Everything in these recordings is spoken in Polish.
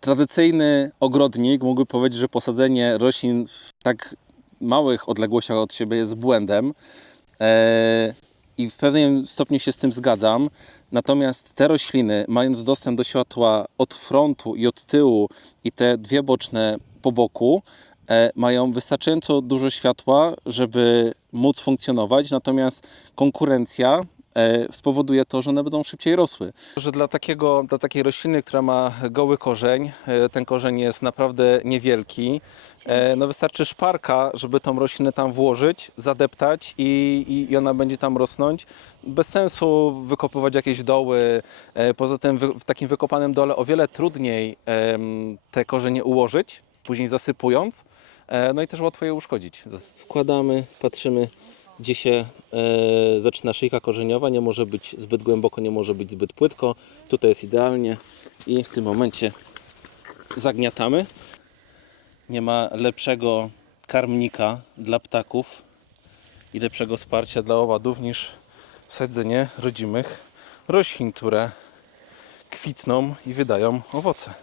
Tradycyjny ogrodnik mógłby powiedzieć, że posadzenie roślin w tak małych odległościach od siebie jest błędem. E, I w pewnym stopniu się z tym zgadzam. Natomiast te rośliny, mając dostęp do światła od frontu i od tyłu, i te dwie boczne po boku, e, mają wystarczająco dużo światła, żeby móc funkcjonować. Natomiast konkurencja spowoduje to, że one będą szybciej rosły. Że dla, takiego, dla takiej rośliny, która ma goły korzeń, e, ten korzeń jest naprawdę niewielki. E, No wystarczy szparka, żeby tą roślinę tam włożyć, zadeptać i, i, i ona będzie tam rosnąć. Bez sensu wykopywać jakieś doły. E, Poza tym w takim wykopanym dole o wiele trudniej te korzenie ułożyć, później zasypując. E, No i też łatwo je uszkodzić. Wkładamy, patrzymy, gdzie się e, zaczyna szyjka korzeniowa. Nie może być zbyt głęboko, nie może być zbyt płytko. Tutaj jest idealnie i w tym momencie zagniatamy. Nie ma lepszego karmnika dla ptaków i lepszego wsparcia dla owadów niż sadzenie rodzimych roślin, które kwitną i wydają owoce.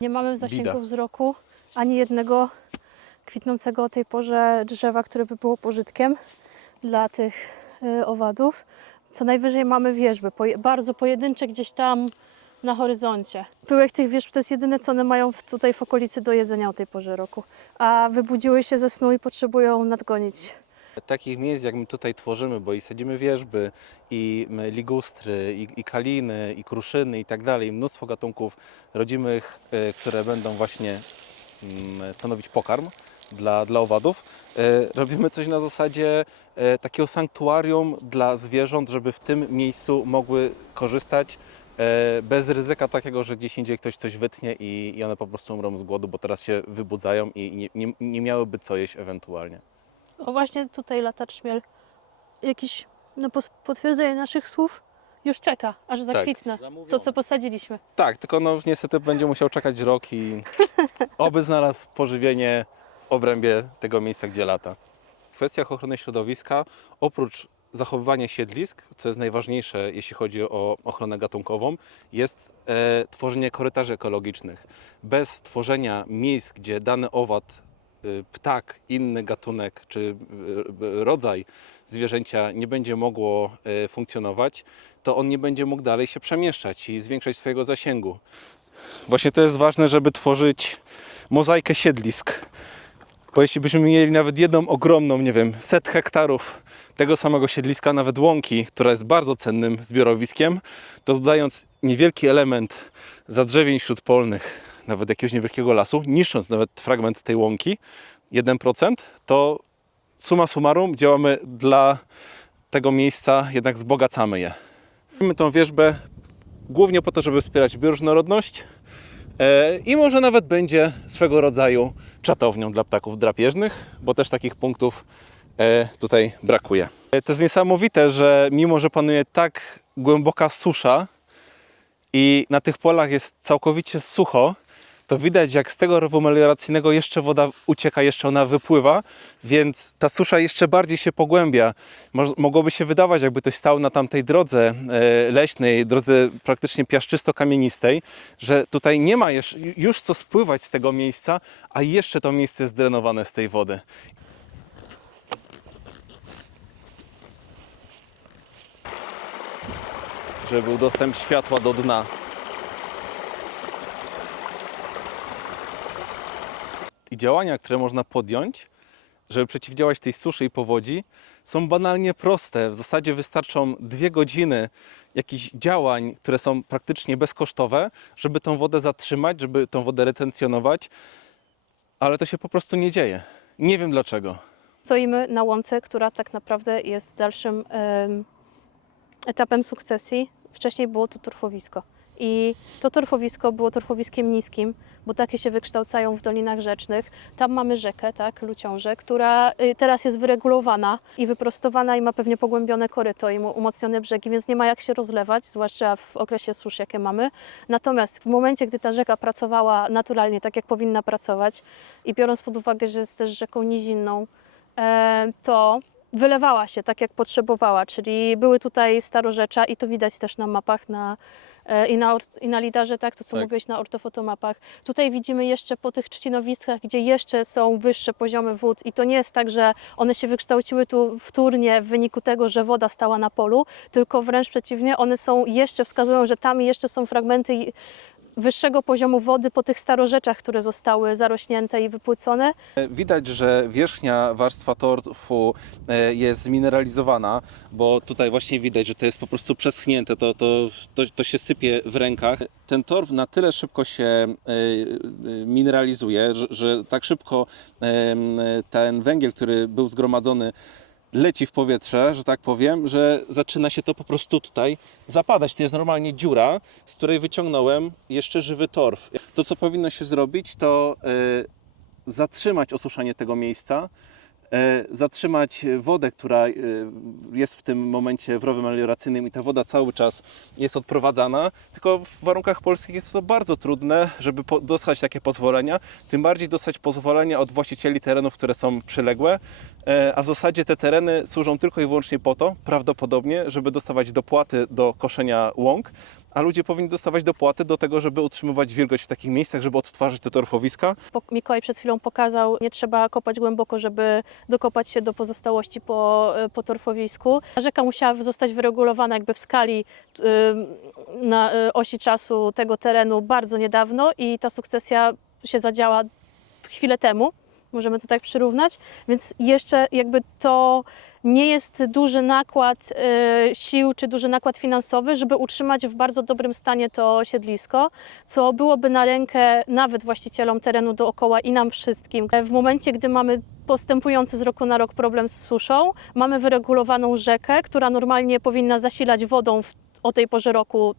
Nie mamy w zasięgu Bida. wzroku ani jednego kwitnącego o tej porze drzewa, które by było pożytkiem dla tych y, owadów. Co najwyżej mamy wierzby, bardzo pojedyncze gdzieś tam na horyzoncie. Pyłek tych wierzb to jest jedyne, co one mają tutaj w okolicy do jedzenia o tej porze roku. A wybudziły się ze snu i potrzebują nadgonić Takich miejsc, jak my tutaj tworzymy, bo i sadzimy wierzby, i ligustry, i, i kaliny, i kruszyny i tak dalej, mnóstwo gatunków rodzimych, e, które będą właśnie mm, stanowić pokarm dla, dla owadów. E, Robimy coś na zasadzie e, takiego sanktuarium dla zwierząt, żeby w tym miejscu mogły korzystać e, bez ryzyka takiego, że gdzieś indziej ktoś coś wytnie i, i one po prostu umrą z głodu, bo teraz się wybudzają i nie, nie, nie miałyby co jeść ewentualnie. O właśnie tutaj lata trzmiel. Jakiś no, potwierdzenie naszych słów już czeka, aż zakwitnę to, co posadziliśmy. Tak, tylko no niestety będzie musiał czekać rok i oby znalazł pożywienie obrębie tego miejsca, gdzie lata. W kwestiach ochrony środowiska, oprócz zachowywania siedlisk, co jest najważniejsze, jeśli chodzi o ochronę gatunkową, jest e, tworzenie korytarzy ekologicznych. Bez tworzenia miejsc, gdzie dany owad, y, ptak, inny gatunek czy y, y, rodzaj zwierzęcia nie będzie mogło y, funkcjonować, to on nie będzie mógł dalej się przemieszczać i zwiększać swojego zasięgu. Właśnie to jest ważne, żeby tworzyć mozaikę siedlisk. Bo jeśli byśmy mieli nawet jedną ogromną, nie wiem, set hektarów tego samego siedliska, nawet łąki, która jest bardzo cennym zbiorowiskiem, to dodając niewielki element zadrzewień śródpolnych, nawet jakiegoś niewielkiego lasu, niszcząc nawet fragment tej łąki, 1%, to summa summarum działamy dla tego miejsca, jednak wzbogacamy je. Robimy tą wierzbę głównie po to, żeby wspierać bioróżnorodność i może nawet będzie swego rodzaju czatownią dla ptaków drapieżnych, bo też takich punktów e, tutaj brakuje. E, To jest niesamowite, że mimo, że panuje tak głęboka susza i na tych polach jest całkowicie sucho, to widać jak z tego rowu melioracyjnego jeszcze woda ucieka, jeszcze ona wypływa, więc ta susza jeszcze bardziej się pogłębia. Mogłoby się wydawać, jakby ktoś stał na tamtej drodze e, leśnej, drodze praktycznie piaszczysto-kamienistej, że tutaj nie ma jeszcze, już co spływać z tego miejsca, a jeszcze to miejsce jest drenowane z tej wody. Żeby był dostęp światła do dna. Działania, które można podjąć, żeby przeciwdziałać tej suszy i powodzi, są banalnie proste. W zasadzie wystarczą dwie godziny jakichś działań, które są praktycznie bezkosztowe, żeby tą wodę zatrzymać, żeby tą wodę retencjonować, ale to się po prostu nie dzieje. Nie wiem dlaczego. Stoimy na łące, która tak naprawdę jest dalszym em, etapem sukcesji. Wcześniej było to torfowisko. I to torfowisko było torfowiskiem niskim, bo takie się wykształcają w dolinach rzecznych. Tam mamy rzekę, tak, Luciążę, która y, teraz jest wyregulowana i wyprostowana i ma pewnie pogłębione koryto i umocnione brzegi, więc nie ma jak się rozlewać, zwłaszcza w okresie susz, jakie mamy. Natomiast w momencie, gdy ta rzeka pracowała naturalnie, tak jak powinna pracować i biorąc pod uwagę, że jest też rzeką nizinną, e, to wylewała się tak, jak potrzebowała, czyli były tutaj starorzecza i to widać też na mapach, na, i na, i na lidarze, tak, to co Tak. mówiłeś na ortofotomapach. Tutaj widzimy jeszcze po tych trzcinowiskach, gdzie jeszcze są wyższe poziomy wód i to nie jest tak, że one się wykształciły tu wtórnie w wyniku tego, że woda stała na polu, tylko wręcz przeciwnie, one są jeszcze, wskazują, że tam jeszcze są fragmenty wyższego poziomu wody po tych starorzeczach, które zostały zarośnięte i wypłycone. Widać, że wierzchnia warstwa torfu e, jest zmineralizowana, bo tutaj właśnie widać, że to jest po prostu przeschnięte, to, to, to, to się sypie w rękach. Ten torf na tyle szybko się e, e, mineralizuje, że, że tak szybko ten węgiel, który był zgromadzony, leci w powietrze, że tak powiem, że zaczyna się to po prostu tutaj zapadać. To jest normalnie dziura, z której wyciągnąłem jeszcze żywy torf. To, co powinno się zrobić, to e, zatrzymać osuszanie tego miejsca, zatrzymać wodę, która e, jest w tym momencie w rowie melioracyjnym i ta woda cały czas jest odprowadzana, tylko w warunkach polskich jest to bardzo trudne, żeby dostać takie pozwolenia, tym bardziej dostać pozwolenia od właścicieli terenów, które są przyległe, e, a w zasadzie te tereny służą tylko i wyłącznie po to, prawdopodobnie, żeby dostawać dopłaty do koszenia łąk, a ludzie powinni dostawać dopłaty do tego, żeby utrzymywać wilgoć w takich miejscach, żeby odtwarzać te torfowiska. Mikołaj przed chwilą pokazał, nie trzeba kopać głęboko, żeby dokopać się do pozostałości po, po torfowisku. Rzeka musiała zostać wyregulowana jakby w skali ym, na y, osi czasu tego terenu bardzo niedawno i ta sukcesja się zadziała chwilę temu. Możemy to tak przyrównać, więc jeszcze jakby to nie jest duży nakład y, sił czy duży nakład finansowy, żeby utrzymać w bardzo dobrym stanie to siedlisko co byłoby na rękę nawet właścicielom terenu dookoła i nam wszystkim. W momencie, gdy mamy postępujący z roku na rok problem z suszą, mamy wyregulowaną rzekę, która normalnie powinna zasilać wodą w, o tej porze roku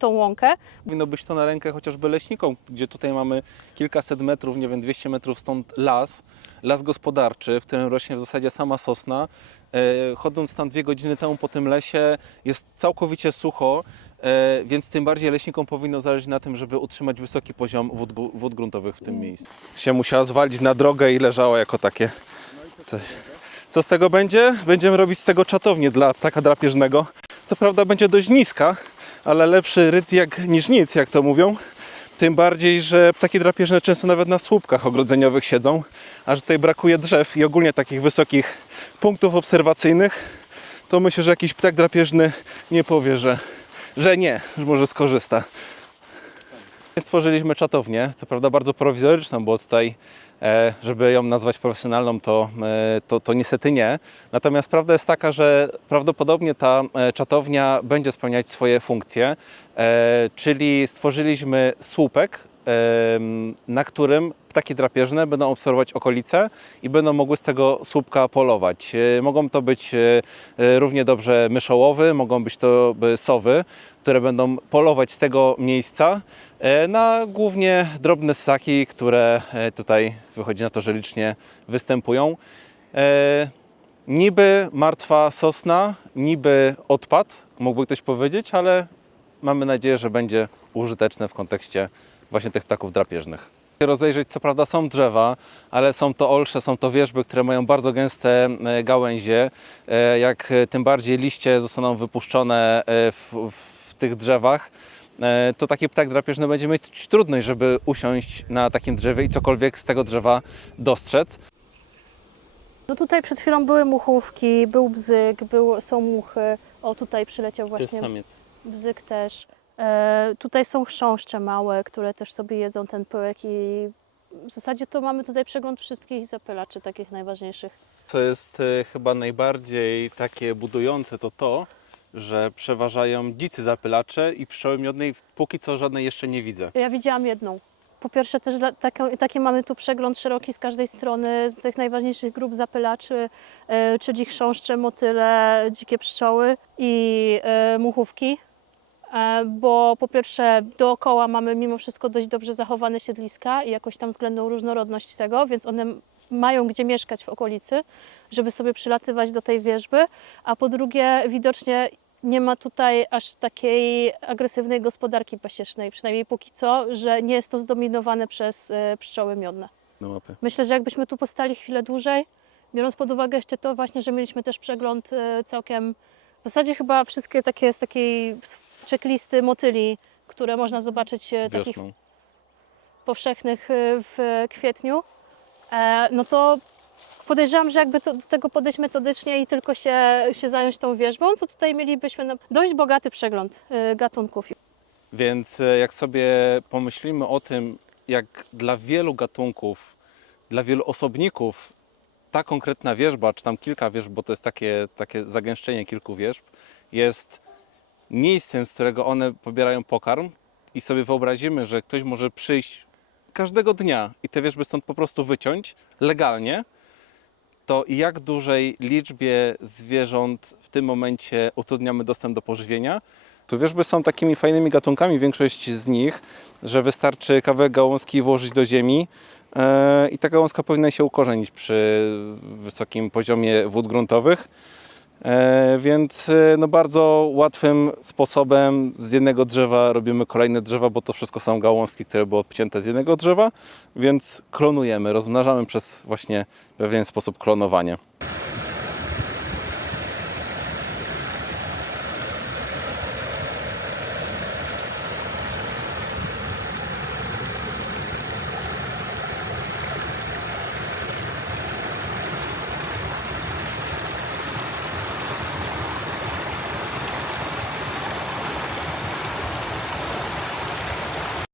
tą łąkę. Powinno być to na rękę chociażby leśnikom, gdzie tutaj mamy kilkaset metrów, nie wiem, 200 metrów stąd las, las gospodarczy, w którym rośnie w zasadzie sama sosna. E, chodząc tam dwie godziny temu po tym lesie jest całkowicie sucho, e, więc tym bardziej leśnikom powinno zależeć na tym, żeby utrzymać wysoki poziom wód, wód gruntowych w tym miejscu. Się musiała zwalić na drogę i leżała jako takie. Co z tego będzie? Będziemy robić z tego czatownię dla ptaka drapieżnego. Co prawda będzie dość niska, ale lepszy ryt jak, niż nic, jak to mówią. Tym bardziej, że ptaki drapieżne często nawet na słupkach ogrodzeniowych siedzą, a że tutaj brakuje drzew i ogólnie takich wysokich punktów obserwacyjnych, to myślę, że jakiś ptak drapieżny nie powie, że, że nie, że może skorzysta. Stworzyliśmy czatownię, co prawda bardzo prowizoryczną, bo tutaj, e, żeby ją nazwać profesjonalną, to, e, to, to niestety nie. Natomiast prawda jest taka, że prawdopodobnie ta e, czatownia będzie spełniać swoje funkcje, czyli stworzyliśmy słupek, na którym ptaki drapieżne będą obserwować okolice i będą mogły z tego słupka polować. E, Mogą to być e, e, równie dobrze myszołowy, mogą być to sowy, które będą polować z tego miejsca na głównie drobne ssaki, które tutaj wychodzi na to, że licznie występują. Niby martwa sosna, niby odpad, mógłby ktoś powiedzieć, ale mamy nadzieję, że będzie użyteczne w kontekście właśnie tych ptaków drapieżnych. Rozejrzeć, co prawda są drzewa, ale są to olsze, są to wierzby, które mają bardzo gęste e, gałęzie. E, Jak e, tym bardziej liście zostaną wypuszczone w, w tych drzewach, to taki ptak drapieżny będzie mieć trudność, żeby usiąść na takim drzewie i cokolwiek z tego drzewa dostrzec. No tutaj przed chwilą były muchówki, był bzyk, był, są muchy. O, tutaj przyleciał właśnie samiec. bzyk też. E, tutaj są chrząszcze małe, które też sobie jedzą ten pyłek i w zasadzie to mamy tutaj przegląd wszystkich zapylaczy, takich najważniejszych. Co jest e, chyba najbardziej takie budujące, to to, że przeważają dzicy zapylacze i pszczoły miodnej póki co żadnej jeszcze nie widzę. Ja widziałam jedną. Po pierwsze też taką, taki mamy tu przegląd szeroki z każdej strony z tych najważniejszych grup zapylaczy, e, czyli chrząszcze, motyle, dzikie pszczoły i muchówki. E, bo po pierwsze dookoła mamy mimo wszystko dość dobrze zachowane siedliska i jakoś tam względną różnorodność tego, więc one mają gdzie mieszkać w okolicy, żeby sobie przylatywać do tej wierzby, a po drugie widocznie nie ma tutaj aż takiej agresywnej gospodarki pasiecznej, przynajmniej póki co, że nie jest to zdominowane przez e, pszczoły miodne. Na. Myślę, że jakbyśmy tu postali chwilę dłużej, biorąc pod uwagę jeszcze to właśnie, że mieliśmy też przegląd e, całkiem, w zasadzie chyba wszystkie takie z takiej checklisty motyli które można zobaczyć e, takich Wiosną. powszechnych e, w kwietniu, e, no to podejrzewam, że jakby to, do tego podejść metodycznie i tylko się, się zająć tą wierzbą, to tutaj mielibyśmy dość bogaty przegląd gatunków. Więc jak sobie pomyślimy o tym, jak dla wielu gatunków, dla wielu osobników ta konkretna wierzba, czy tam kilka wierzb, bo to jest takie, takie zagęszczenie kilku wierzb, jest miejscem, z którego one pobierają pokarm i sobie wyobrazimy, że ktoś może przyjść każdego dnia i te wierzby stąd po prostu wyciąć legalnie, to jak dużej liczbie zwierząt w tym momencie utrudniamy dostęp do pożywienia, tu wierzby są takimi fajnymi gatunkami, większość z nich, że wystarczy kawałek gałązki włożyć do ziemi i ta gałązka powinna się ukorzenić przy wysokim poziomie wód gruntowych. E, więc e, no bardzo łatwym sposobem z jednego drzewa robimy kolejne drzewa, bo to wszystko są gałązki, które były odcięte z jednego drzewa, więc klonujemy, rozmnażamy przez właśnie pewien sposób klonowania.